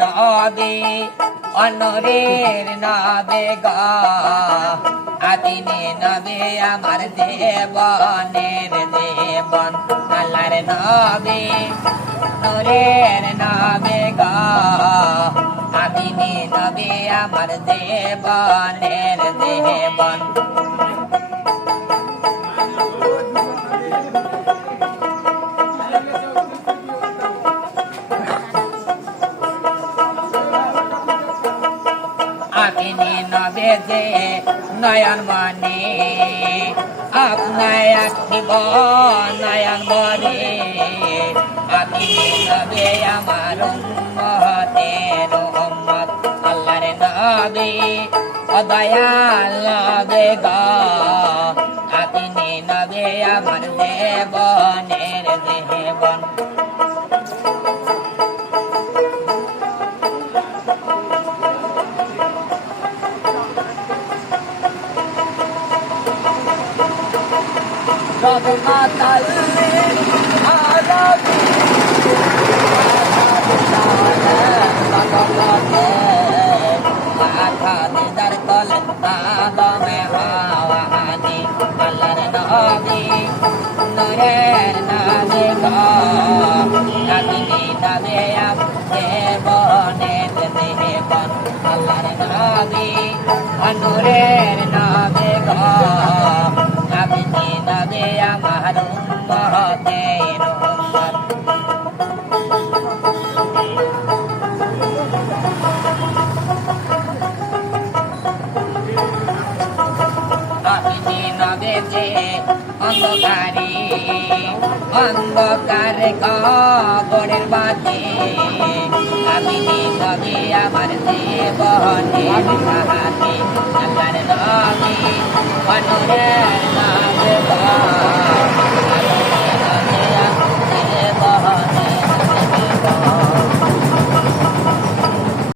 নবী অনরের নবে গো আদিনে নবে আমার দেবনের দেবন আল্লাহর নবী নূরের নবে গো আদিনে নবে আমার দেবনের দেবন আদিনে নবে যে নয়ন মনে আপনায় আঁকিব নয়ন বরে আদিনে নবে আমার উম্মতের উম্মত আল্লাহর নবী ও দয়াল নবে গো আদিনে নবে আমার দেবনের দেবন রহমাতাল লিল আলামিন মাথা দিদার কল আদমে হাওয়ানি আল্লাহর নবী নূরের নবী গো আদিনে নবে দেবনের দেবন আল্লাহর নবী নূরের নবী গো আদিনে নবে আমার উম্মতের উম্মত আদিনে নবে যে অন্ধকারে অন্ধকারে কবরের মাঝে আদিনে নবে আমার দেবনের সাহায্যে আল্লাহর নবী নূরের নবী গো